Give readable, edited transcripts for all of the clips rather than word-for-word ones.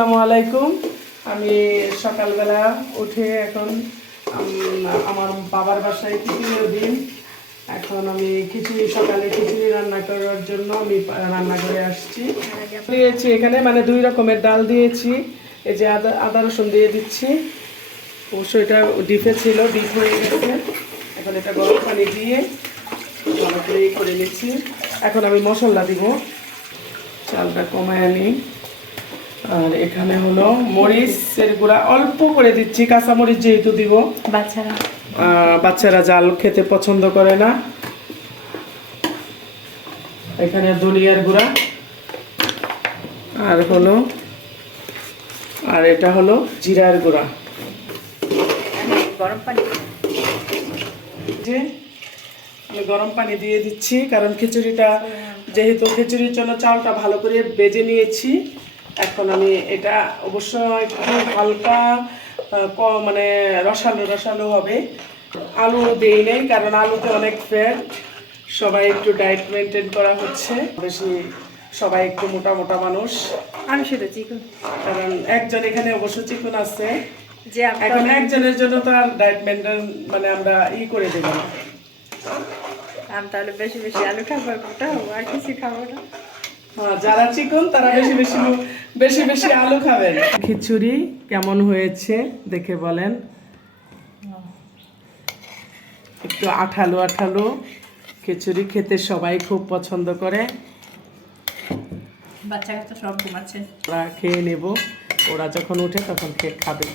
আসসালামু আলাইকুম। আমি সকালবেলা উঠে এখন আমার বাবার বাসায় খিচুড়ির দিন। এখন আমি সকালে খিচুড়ি রান্না করার জন্য আমি রান্নাঘরে আসছি। দিয়েছি এখানে মানে 2 রকমের ডাল দিয়েছি। এই যে আদা রসুন দিয়ে দিচ্ছি। অবশ্যই এটা ডিপে ছিল, ডিপ হয়ে গেছে। এখন এটা গরম পানি দিয়ে ভালো করে করে নিচ্ছি। এখন আমি মশলা দিব। চালটা কমায় আনি। আর এখানে হলো মরিচের গুঁড়া অল্প করে দিচ্ছি, কাঁচা মরিচ যেহেতু দিব। বাচ্চারা জাল খেতে পছন্দ করে না। এখানে ধনিয়ার গুঁড়া আর এটা হলো জিরার গুঁড়া। আমি গরম পানি দিয়ে দিচ্ছি, কারণ খিচুড়িটা যেহেতু খিচুড়ির জন্য চালটা ভালো করে বেজে নিয়েছি। এখন আমি এটা অবশ্য একটু হালকা মানে রসালো রসালো হবে। আলু দেই নেই, কারণ আলুতে অনেক ফ্যাট। সবাই একটু ডায়েট মেনটেন করা হচ্ছে, বেশি সবাই একটু মোটা মোটা মানুষ। আমি শুধু চিকন, কারণ একজন এখানে অবশ্য চিকন আছে, যে এখন একজনের জন্য তো আর ডায়েট মেনটেন মানে আমরা করে দেবো না। আমি তাহলে বেশি বেশি আলু খাবো, আর কিছু খাবো না। যারা চিকন তারা বেশি বেশি আলু খাবেন। খিচুড়ি কেমন হয়েছে দেখে বলেন। একটু আঠালো আঠালো খিচুড়ি খেতে সবাই খুব পছন্দ করে। বাচ্চা কাচ্চা সব ঘুমাচ্ছে, ওরা খেয়ে নেব, ওরা যখন উঠে তখন খেয়ে খাবে।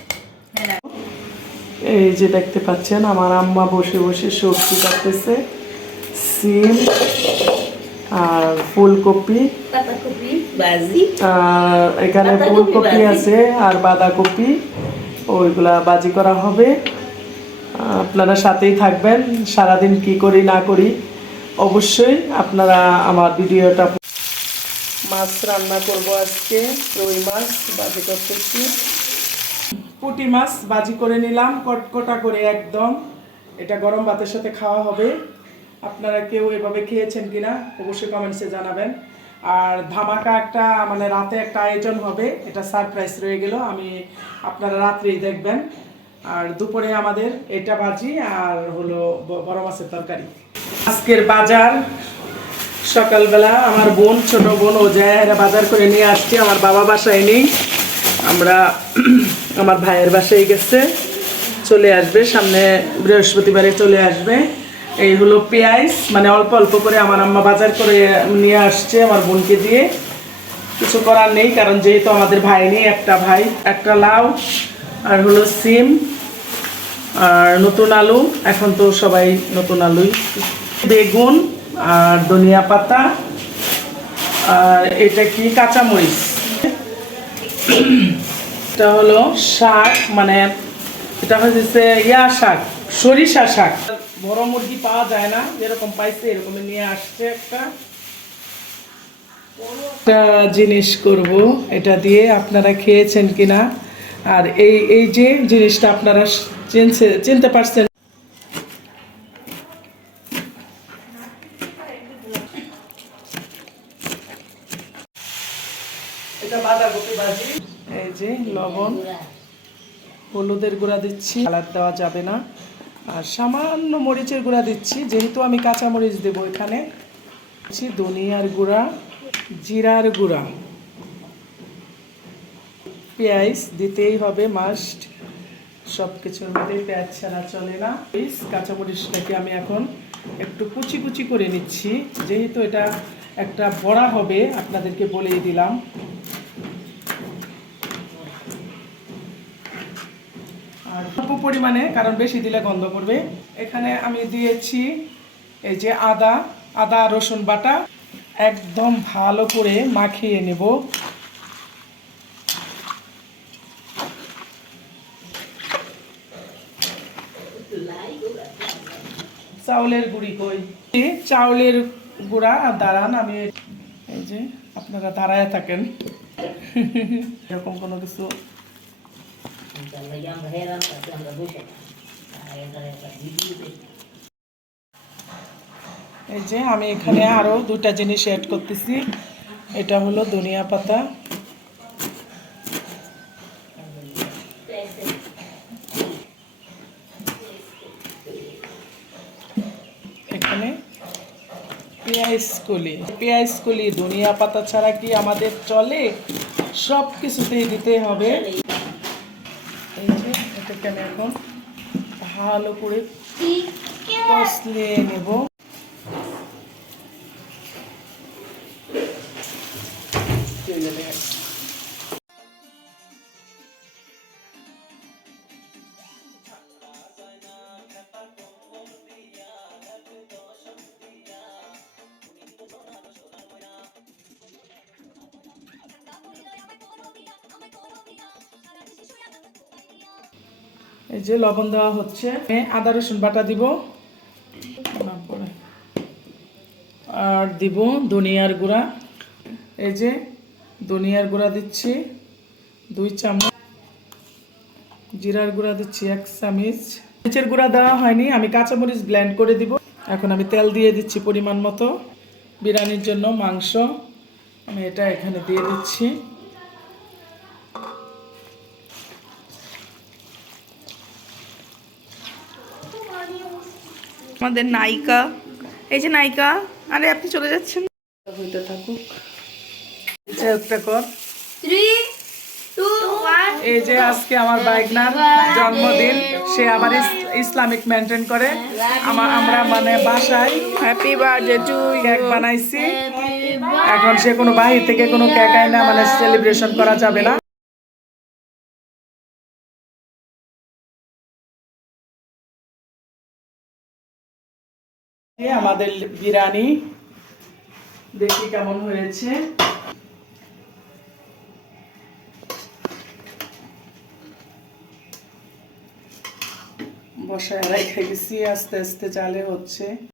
এই যে দেখতে পাচ্ছেন আমার আম্মা বসে বসে সবজি কাটতেছে। সিম আর ফুলকপি, আর এখানে ফুলকপি আছে আর বাঁধাকপি, ওইগুলা ভাজি করা হবে। আপনারা সাথেই থাকবেন, সারাদিন কি করি না করি অবশ্যই আপনারা আমার ভিডিওটা। মাছ রান্না করব আজকে, রুই মাছ ভাজি করতেছি। পুঁটি মাছ ভাজি করে নিলাম কটকটা করে একদম। এটা গরম ভাতের সাথে খাওয়া হবে। আপনারা কেউ এভাবে খেয়েছেন কিনা অবশ্যই কমেন্টসে জানাবেন। আর ধামাকা একটা মানে রাতে একটা আয়োজন হবে, এটা সারপ্রাইজ রয়ে গেল, আমি আপনারা রাত্রেই দেখবেন। আর দুপুরে আমাদের এটা ভাজি আর হলো বড় মাছের তরকারি। আজকের বাজার সকালবেলা আমার বোন, ছোট বোন ও যায় বাজার করে নিয়ে আসছি। আমার বাবা বাসায় নেই, আমরা আমার ভাইয়ের বাসায় গেছে, চলে আসবে সামনে বৃহস্পতিবারে চলে আসবে। এই হলো পেঁয়াজ, মানে অল্প অল্প করে আমার আম্মা বাজার করে নিয়ে আসছে আমার বোনকে দিয়ে। কিছু করার নেই, কারণ যেহেতু আমাদের ভাই নেই, একটা ভাই। একটা লাউ আর হলো সিম আর নতুন আলু, এখন তো সবাই নতুন আলুই। বেগুন আর ধনিয়া পাতা আর এটা কি কাঁচামরিচ। এটা হলো শাক, মানে এটা হচ্ছে শাক, সরিষা শাক। বড় মুরগি পাওয়া যায় না, যেরকম পাইছে এরকম নিয়ে আসছে। একটা জিনিস করব, এটা দিয়ে আপনারা খেয়েছেন কিনা আর এই যে জিনিসটা আপনারা চিনতে পারছেন। এটা বাঁধাকপি ভাজি। এই যে লবণ, হলুদের গুঁড়া দিচ্ছি, কালার দেওয়া যাবে না। আর সামান্য মরিচের গুঁড়া দিচ্ছি, যেহেতু আমি কাঁচা মরিচ দেবো এখানে। ধনিয়ার গুঁড়া, জিরার গুঁড়া, পেঁয়াজ দিতেই হবে মাস্ট। সব কিছুর মধ্যে পেঁয়াজ ছাড়া চলে না। কাঁচামরিচটাকে আমি এখন একটু কুচি কুচি করে নিচ্ছি, যেহেতু এটা একটা বড়া হবে আপনাদেরকে বলেই দিলাম। আর অল্প পরিমাণে, কারণ বেশি দিলে গন্ধ করবে। এখানে আমি দিয়েছি এই যে আদা রসুন বাটা, একদম ভালো করে মাখিয়ে নেব। চাউলের গুঁড়ি কই, চাউলের গুঁড়া দাঁড়ান, আমি এই যে আপনারা দাঁড়ায় থাকেন এরকম কোনো কিছু। এই যে আমি এখানে আরো 2টা জিনিস অ্যাড করতেছি। এটা হলো ধনিয়া পাতা, এখানে পেঁয়াজ কলি ধনিয়া পাতা ছাড়া কি আমাদের চলে? সব কিছুতেই দিতে হবে। এই যে এটাকে আমি এখন ভালো করে কষলিয়ে নেব। এই যে লবণ দেওয়া হচ্ছে, আদা রসুন বাটা দিব, আর দিব ধনিয়ার গুঁড়া। এই যে ধনিয়ার গুঁড়া দিচ্ছি 2 চামচ, জিরার গুঁড়া দিচ্ছি 1 চামচ। মরিচের গুঁড়া দেওয়া হয়নি, আমি কাঁচামরিচ ব্লেন্ড করে দিব। এখন আমি তেল দিয়ে দিচ্ছি পরিমাণ মতো। বিরিয়ানির জন্য মাংস আমি এটা এখানে দিয়ে দিচ্ছি। আমাদের নায়িকা, এই যে নায়িকা, আরে আপনি চলে যাচ্ছেন। হইতে থাকুক, একটা কর। 3, 2, 1. এই যে আজকে আমার বাইগনার জন্মদিন, সে আবার ইসলামিক মেনটেন করে। আমরা মানে বাসায় হ্যাপি বার্থডে টু কেক বানাইছি। এখন সে কোনো বাহির থেকে কোনো কেক আয় না, মানে সেলিব্রেশন করা যাবে না। আমাদের বিরিয়ানি দেখি কেমন হয়েছে। বসায় রেখে গেছি, আস্তে আস্তে জালে হচ্ছে।